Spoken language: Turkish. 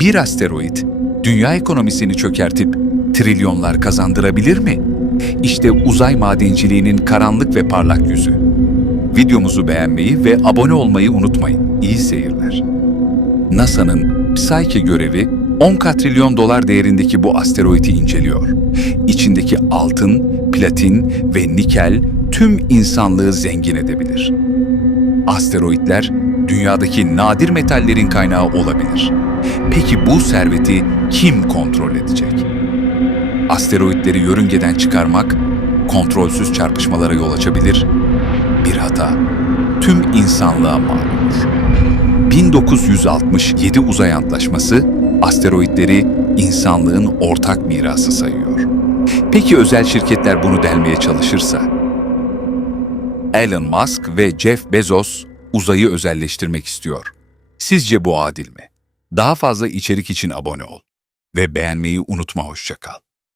Bir asteroid, dünya ekonomisini çökertip trilyonlar kazandırabilir mi? İşte uzay madenciliğinin karanlık ve parlak yüzü. Videomuzu beğenmeyi ve abone olmayı unutmayın. İyi seyirler. NASA'nın Psyche görevi 10 katrilyon dolar değerindeki bu asteroidi inceliyor. İçindeki altın, platin ve nikel tüm insanlığı zengin edebilir. Asteroidler dünyadaki nadir metallerin kaynağı olabilir. Peki bu serveti kim kontrol edecek? Asteroidleri yörüngeden çıkarmak kontrolsüz çarpışmalara yol açabilir. Bir hata tüm insanlığa mal olur. 1967 Uzay Antlaşması asteroidleri insanlığın ortak mirası sayıyor. Peki özel şirketler bunu delmeye çalışırsa? Elon Musk ve Jeff Bezos uzayı özelleştirmek istiyor. Sizce bu adil mi? Daha fazla içerik için abone ol ve beğenmeyi unutma hoşça kal.